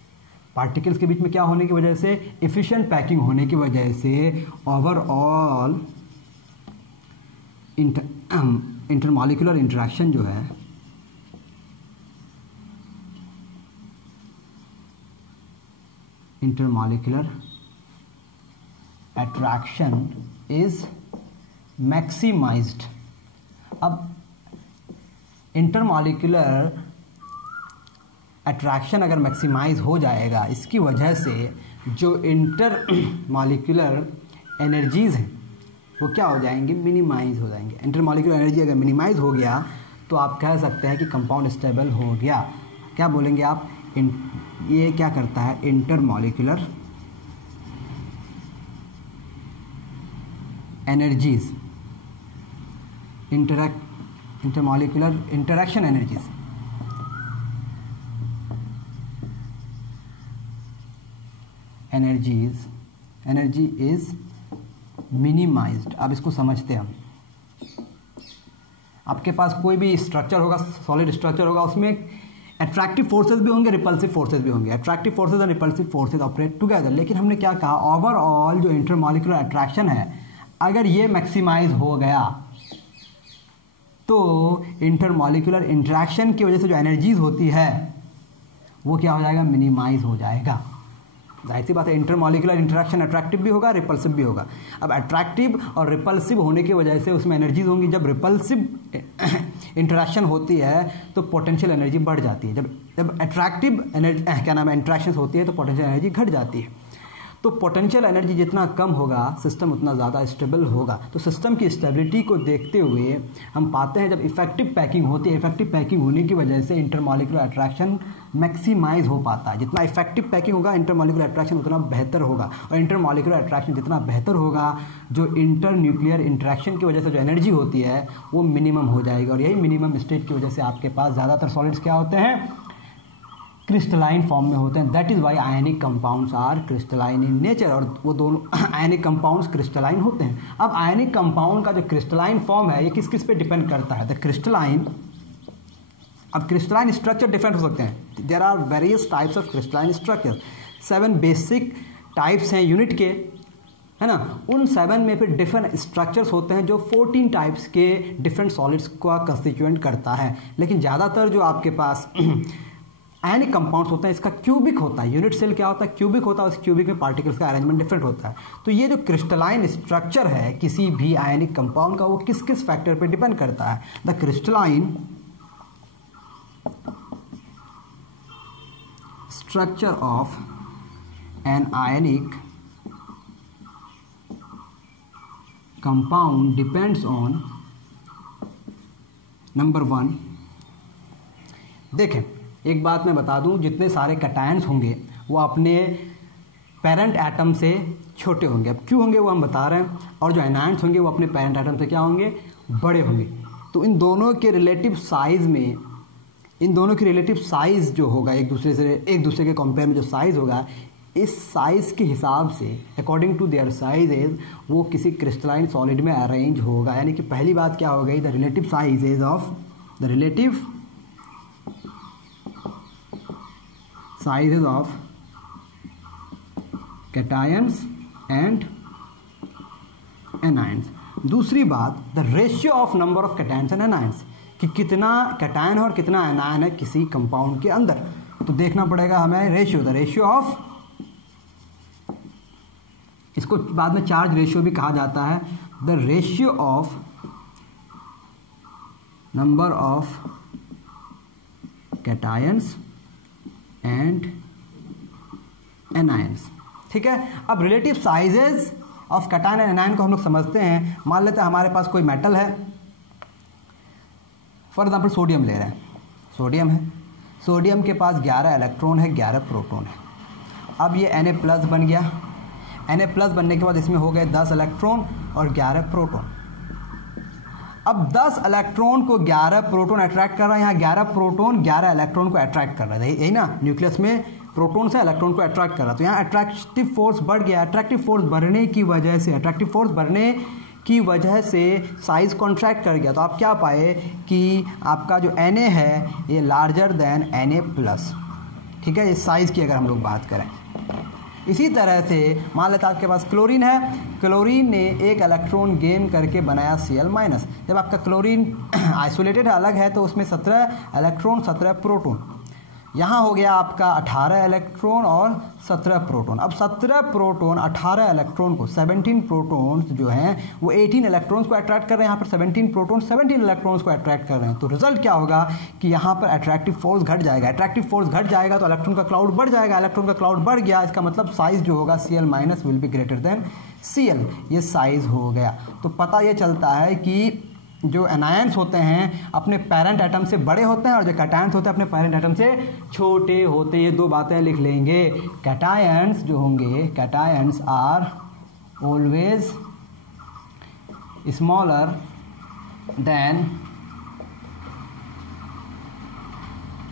पार्टिकल्स के बीच में क्या होने की वजह से, एफिशिएंट पैकिंग होने की वजह से ओवरऑल इंटरमॉलिक्यूलर इंटरेक्शन जो है इंटरमॉलिक्यूलर अट्रैक्शन इज मैक्सिमाइज्ड। अब इंटरमॉलिक्यूलर अट्रैक्शन अगर मैक्सिमाइज हो जाएगा, इसकी वजह से जो इंटर मॉलिक्यूलर एनर्जीज़ हैं वो क्या हो जाएंगे, मिनिमाइज हो जाएंगे। इंटर मॉलिक्यूलर एनर्जी अगर मिनिमाइज हो गया तो आप कह सकते हैं कि कंपाउंड स्टेबल हो गया। क्या बोलेंगे आप, ये क्या करता है, intermolecular energies, intermolecular interaction energies, energy is minimised. अब इसको समझते हैं हम। आपके पास कोई भी स्ट्रक्चर होगा, सॉलिड स्ट्रक्चर होगा, उसमें अट्रैक्टिव फोर्सेस भी होंगे, रिपल्सिव फोर्सेस भी होंगे। अट्रैक्टिव फोर्सेस और रिपल्सिव फोर्सेस ऑपरेट टुगेदर। लेकिन हमने क्या कहा, ओवरऑल जो इंटरमॉलिक्यूलर अट्रैक्शन है, अगर ये मैक्सिमाइज हो गया तो इंटरमॉलिक्यूलर इंटरेक्शन की वजह से जो एनर्जीज होती है वो क्या हो जाएगा, मिनिमाइज हो जाएगा। जाहिर सी बात है, इंटरमॉलिक्यूलर इंटरेक्शन अट्रैक्टिव भी होगा, रिपल्सिव भी होगा। अब अट्रैक्टिव और रिपल्सिव होने की वजह से उसमें एनर्जीज होंगी। जब रिपल्सिव इंटरेक्शन होती है तो पोटेंशियल एनर्जी बढ़ जाती है। जब अट्रैक्टिव एनर्जी क्या नाम है इंटरेक्शन होती है तो पोटेंशियल एनर्जी घट जाती है। तो पोटेंशियल एनर्जी जितना कम होगा सिस्टम उतना ज़्यादा स्टेबल होगा। तो सिस्टम की स्टेबिलिटी को देखते हुए हम पाते हैं जब इफेक्टिव पैकिंग होती है, इफेक्टिव पैकिंग होने की वजह से इंटरमॉलिक्यूलर अट्रैक्शन मैक्सिमाइज हो पाता है। जितना इफेक्टिव पैकिंग होगा इंटरमॉलिक्यूलर अट्रैक्शन उतना बेहतर होगा, और इंटरमॉलिक्यूलर अट्रैक्शन जितना बेहतर होगा, जो इंटर न्यूक्लियर इंटरेक्शन की वजह से जो एनर्जी होती है वो मिनिमम हो जाएगी। और यही मिनिमम स्टेट की वजह से आपके पास ज़्यादातर सॉलिड्स क्या होते हैं, क्रिस्टलाइन फॉर्म में होते हैं। That is why ionic compounds are crystalline in nature. और वो दोनों आयनिक कंपाउंड्स क्रिस्टलाइन होते हैं। अब आयनिक कंपाउंड का जो क्रिस्टलाइन फॉर्म है ये किस किस पे डिपेंड करता है, द क्रिस्टलाइन। अब क्रिस्टलाइन स्ट्रक्चर डिफरेंट हो सकते हैं। There are various types of crystalline structure. 7 basic types हैं यूनिट के, है ना। उन 7 में फिर डिफरेंट स्ट्रक्चर्स होते हैं जो 14 टाइप्स के डिफरेंट सॉलिड्स का कंस्टिट्यूएंट करता है। लेकिन ज़्यादातर जो आपके पास आयनिक कंपाउंड्स होता है इसका क्यूबिक होता है। यूनिट सेल क्या होता है, क्यूबिक होता है। उस क्यूबिक में पार्टिकल्स का अरेंजमेंट डिफरेंट होता है। तो ये जो क्रिस्टलाइन स्ट्रक्चर है किसी भी आयनिक कंपाउंड का वो किस किस फैक्टर पे डिपेंड करता है। The crystalline structure of an ionic compound depends on, number 1, देखें एक बात मैं बता दूं, जितने सारे कैटायंस होंगे वो अपने पेरेंट एटम से छोटे होंगे। अब क्यों होंगे वो हम बता रहे हैं। और जो एनायंस होंगे वो अपने पेरेंट एटम से क्या होंगे, बड़े होंगे। तो इन दोनों के रिलेटिव साइज़ में, इन दोनों की रिलेटिव साइज़ जो होगा एक दूसरे के कंपेयर में जो साइज़ होगा, इस साइज़ के हिसाब से अकॉर्डिंग टू देयर साइजेज वो किसी क्रिस्टलाइन सॉलिड में अरेंज होगा। यानी कि पहली बात क्या हो गई, the relative sizes of the relative sizes of cations and anions। दूसरी बात, the ratio of number of cations and anions, कि कितना कैटायन है और कितना एनायन है किसी कंपाउंड के अंदर। तो देखना पड़ेगा हमें रेशियो, द रेशियो ऑफ, इसको बाद में चार्ज रेशियो भी कहा जाता है, the ratio of number of cations and anions. ठीक है। अब relative sizes of cation and anion को हम लोग समझते हैं। मान लेते हैं हमारे पास कोई मेटल है, फॉर एग्जाम्पल सोडियम ले रहे हैं, सोडियम है, सोडियम के पास 11 इलेक्ट्रॉन है, 11 प्रोटॉन है। अब ये Na+ बन गया। Na+ बनने के बाद इसमें हो गए 10 इलेक्ट्रॉन और 11 प्रोटॉन। अब 10 इलेक्ट्रॉन को 11 प्रोटॉन अट्रैक्ट कर रहा है। यहाँ 11 प्रोटॉन 11 इलेक्ट्रॉन को अट्रैक्ट कर रहा है, यही ना, न्यूक्लियस में प्रोटॉन से इलेक्ट्रॉन को अट्रैक्ट कर रहा है। तो यहाँ अट्रैक्टिव फोर्स बढ़ गया। अट्रैक्टिव फोर्स बढ़ने की वजह से साइज कॉन्ट्रैक्ट कर गया। तो आप क्या पाए कि आपका जो Na है ये लार्जर देन Na+। ठीक है, इस साइज़ की अगर हम लोग बात करें। इसी तरह से मान लेते हैं आपके पास क्लोरीन है, क्लोरीन ने 1 इलेक्ट्रॉन गेन करके बनाया Cl-। जब आपका क्लोरीन आइसोलेटेड अलग है तो उसमें 17 इलेक्ट्रॉन 17 प्रोटॉन। यहाँ हो गया आपका 18 इलेक्ट्रॉन और 17 प्रोटॉन। अब 17 प्रोटॉन 18 इलेक्ट्रॉन को, 17 प्रोटॉन्स जो हैं वो 18 इलेक्ट्रॉन्स को अट्रैक्ट कर रहे हैं। यहाँ पर 17 प्रोटॉन 17 इलेक्ट्रॉन्स को अट्रैक्ट कर रहे हैं। तो रिजल्ट क्या होगा कि यहाँ पर अट्रैक्टिव फोर्स घट जाएगा। अट्रैक्टिव फोर्स घट जाएगा तो इलेक्ट्रॉन का क्लाउड बढ़ जाएगा। इलेक्ट्रॉन का क्लाउड बढ़ गया, इसका मतलब साइज जो होगा Cl- will be greater than Cl। ये साइज हो गया। तो पता ये चलता है कि जो एनायंस होते हैं अपने पेरेंट एटम से बड़े होते हैं और जो कैटायंस होते हैं अपने पेरेंट एटम से छोटे होते हैं। ये दो बातें लिख लेंगे। कैटायंस जो होंगे, cations are always smaller than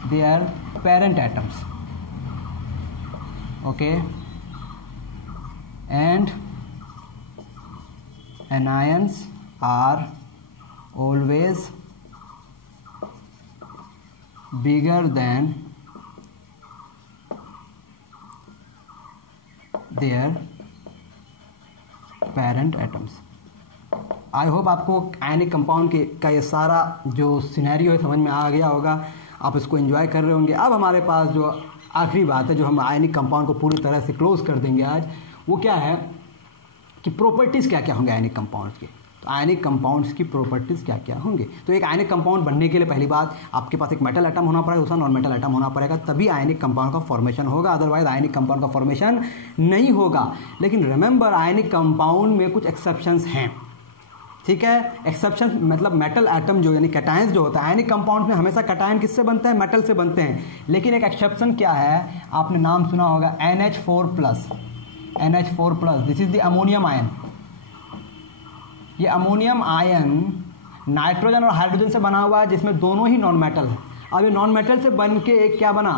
their parent atoms, okay, and anions are always bigger than their parent atoms। I hope आपको आयनिक कंपाउंड का ये सारा जो सिनेरियो है समझ में आ गया होगा, आप इसको एंजॉय कर रहे होंगे। अब हमारे पास जो आखिरी बात है, जो हम आयनिक कंपाउंड को पूरी तरह से क्लोज कर देंगे आज, वो क्या है कि प्रॉपर्टीज़ क्या क्या होंगे आयनिक कंपाउंड्स के। तो आयनिक कंपाउंड्स की प्रॉपर्टीज़ क्या क्या होंगे। तो एक आयनिक कंपाउंड बनने के लिए पहली बात आपके पास एक मेटल एटम होना पड़ेगा, दूसरा नॉन मेटल एटम होना पड़ेगा, तभी आयनिक कंपाउंड का फॉर्मेशन होगा, अदरवाइज आयनिक कंपाउंड का फॉर्मेशन नहीं होगा। लेकिन रिमेंबर आयनिक कंपाउंड में कुछ एक्सेप्शंस हैं, ठीक है। एक्सेप्शन मतलब मेटल एटम जो यानी कैटायंस जो होता है आयनिक कंपाउंड में हमेशा कैटायन किससे बनते हैं, मेटल से बनते हैं। लेकिन एक एक्सेप्शन क्या है, आपने नाम सुना होगा NH4+, NH4+, this is the ammonium ion. ये अमोनियम आयन नाइट्रोजन और हाइड्रोजन से बना हुआ है, जिसमें दोनों ही नॉन मेटल है। अब ये नॉन मेटल से बन के एक क्या बना,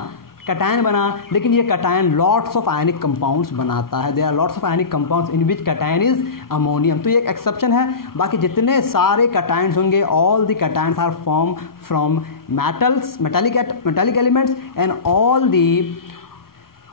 कैटायन बना, लेकिन ये cation lots of ionic compounds बनाता है। There are lots of ionic compounds in which cation is ammonium. तो ये एक एक्सेप्शन है। बाकी जितने सारे कैटायंस होंगे, all the cations are form from metals, metallic elements, and all the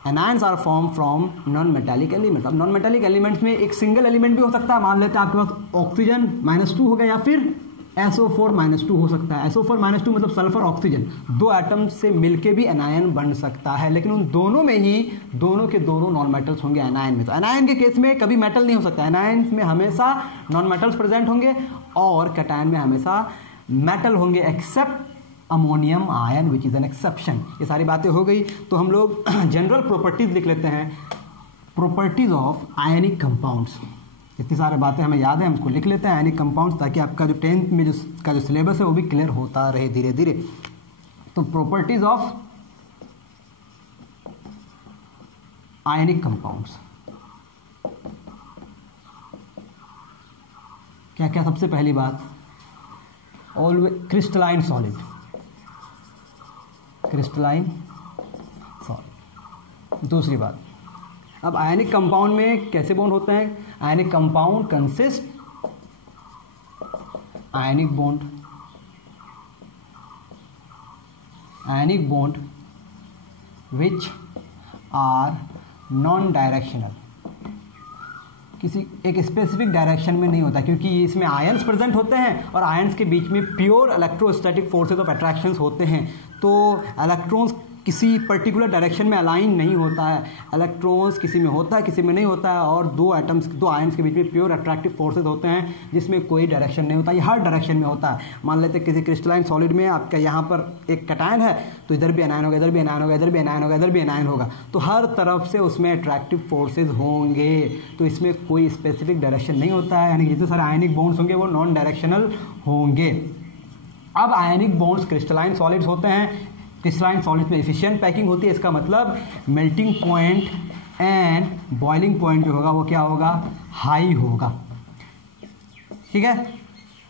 anions are form from non metallic elements. अब नॉन मेटालिक एलिमेंट्स में एक सिंगल एलिमेंट भी हो सकता है, मान लेते हैं आपके पास ऑक्सीजन -2 हो गया, या फिर SO4 -2 हो सकता है। SO4 -2 मतलब सल्फर ऑक्सीजन, दो एटम से मिलके भी एनायन बन सकता है, लेकिन उन दोनों में ही दोनों के दोनों नॉन मेटल्स होंगे एनायन में। तो एनायन के केस में कभी मेटल नहीं हो सकता, एनायन में हमेशा नॉन मेटल्स प्रेजेंट होंगे और कैटायन में हमेशा मेटल होंगे, except ammonium ion which is an exception. ये सारी बातें हो गई। तो हम लोग जनरल प्रॉपर्टीज लिख लेते हैं, प्रॉपर्टीज ऑफ आयनिक कंपाउंड्स। इतनी सारी बातें हमें याद है, हम इसको लिख लेते हैं आयनिक कंपाउंड्स, ताकि आपका जो 10th में जो सिलेबस है वो भी क्लियर होता रहे धीरे धीरे। तो प्रॉपर्टीज ऑफ आयनिक कंपाउंड्स क्या क्या। सबसे पहली बात, always crystalline solid, crystalline solid. दूसरी बात, अब आयनिक कंपाउंड में कैसे बॉन्ड होते हैं, ionic compound consist ionic bond which are non directional, किसी एक स्पेसिफिक डायरेक्शन में नहीं होता, क्योंकि इसमें आयंस प्रेजेंट होते हैं और आयंस के बीच में pure electrostatic forces of attractions होते हैं। तो इलेक्ट्रॉन्स किसी पर्टिकुलर डायरेक्शन में अलाइन नहीं होता है, इलेक्ट्रॉन्स किसी में होता है किसी में नहीं होता है, और दो आयंस के बीच में प्योर अट्रैक्टिव फोर्सेज होते हैं जिसमें कोई डायरेक्शन नहीं होता, ये हर डायरेक्शन में होता है। मान लेते हैं किसी क्रिस्टलाइन सॉलिड में आपका यहाँ पर एक कैटायन है, तो इधर भी एनायन होगा, इधर भी एनायन होगा, इधर भी एनायन होगा, इधर भी एनायन होगा, तो हर तरफ से उसमें अट्रैक्टिव फोर्सेज होंगे। तो इसमें कोई स्पेसिफिक डायरेक्शन नहीं होता है, यानी जितने सारे आयनिक बॉन्ड्स होंगे वो नॉन डायरेक्शनल होंगे। अब आयनिक बॉन्ड्स क्रिस्टलाइन सॉलिड्स होते हैं, क्रिस्टलाइन सॉलिड्स में एफिशिएंट पैकिंग होती है, इसका मतलब melting point and boiling point जो होगा वो क्या होगा, हाई होगा, ठीक है।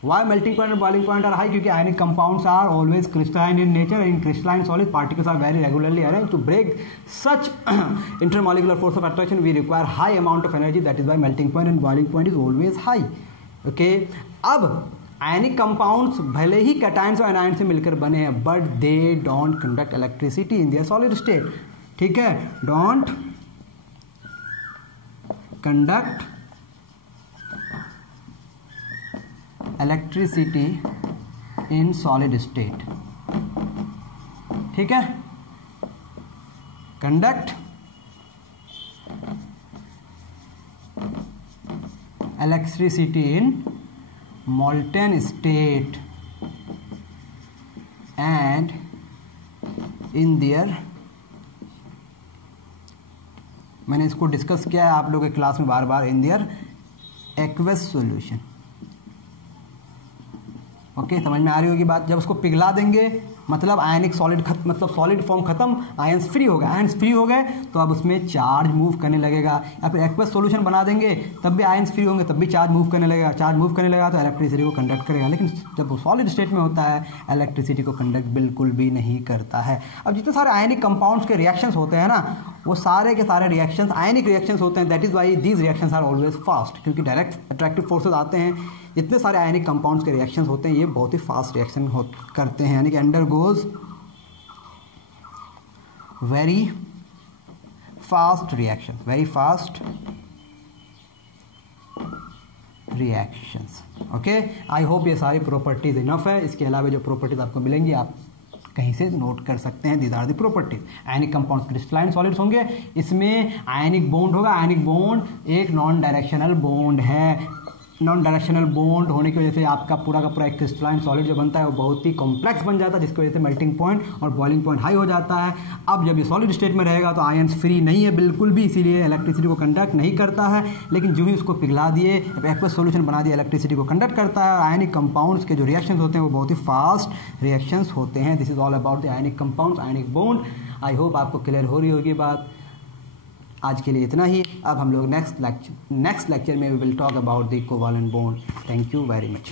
Why melting point and boiling point are high, क्योंकि ionic compounds are always crystalline in nature, in crystalline solid particles are very regularly arranged. To break such intermolecular force of attraction we require high amount of energy, that is why melting point and boiling point is always high, okay. अब आयनिक कंपाउंड्स भले ही कैटायंस और एनायन से मिलकर बने हैं, but they don't conduct electricity in their solid state, ठीक है, don't conduct electricity in solid state, ठीक है, conduct electricity in molten state and in their, मैंने इसको डिस्कस किया है आप लोगों के क्लास में बार बार, in their aqueous solution, okay, समझ में आ रही होगी बात। जब उसको पिघला देंगे मतलब आयनिक सॉलिड मतलब सॉलिड फॉर्म खत्म, आयंस फ्री हो गए। आयंस फ्री हो गए तो अब उसमें चार्ज मूव करने लगेगा। या फिर एक्वस सॉल्यूशन बना देंगे तब भी आयंस फ्री होंगे, तब भी चार्ज मूव करने लगेगा। चार्ज मूव करने लगेगा तो इलेक्ट्रिसिटी को कंडक्ट करेगा। लेकिन जब वो सॉलिड स्टेट में होता है इलेक्ट्रिसिटी को कंडक्ट बिल्कुल भी नहीं करता है। अब जितने सारे आयनिक कंपाउंड्स के रिएक्शंस होते हैं ना, वो सारे के सारे रिएक्शंस आयनिक रिएक्शंस होते हैं। That is why these reactions are always fast, क्योंकि डायरेक्ट अट्रैक्टिव फोर्सेज आते हैं। जितने सारे आयनिक कंपाउंड्स के रिएक्शंस होते हैं ये बहुत ही फास्ट रिएक्शन करते हैं, यानी कि under goes very fast reaction, very fast reactions. Okay, I hope ये सारी प्रॉपर्टीज इनफ है। इसके अलावा जो प्रॉपर्टीज आपको मिलेंगी आप कहीं से नोट कर सकते हैं। These are the properties. Ionic compounds crystalline solids होंगे, इसमें आयनिक बॉन्ड होगा। आयनिक बॉन्ड एक नॉन डायरेक्शनल बॉन्ड है। नॉन डायरेक्शनल बॉन्ड होने की वजह से आपका पूरा का पूरा एक क्रिस्टलाइन सॉलिड जो बनता है वो बहुत ही कॉम्प्लेक्स बन जाता है, जिसकी वजह से मेल्टिंग पॉइंट और बॉइलिंग पॉइंट हाई हो जाता है। अब जब ये सॉलिड स्टेट में रहेगा तो आयंस फ्री नहीं है बिल्कुल भी, इसीलिए इलेक्ट्रिसिटी को कंडक्ट नहीं करता है। लेकिन जो ही उसको पिघला दिए, एक्वस सॉल्यूशन बना दिए, इलेक्ट्रिसिटी को कंडक्ट करता है। और आयनिक कंपाउंड्स के जो रिएक्शंस होते हैं वो बहुत ही फास्ट रिएक्शंस होते हैं। This is all about the ionic compounds, ionic bond. I hope आपको क्लियर हो रही होगी बात। आज के लिए इतना ही। अब हम लोग नेक्स्ट लेक्चर में we will talk about the covalent bond. Thank you very much.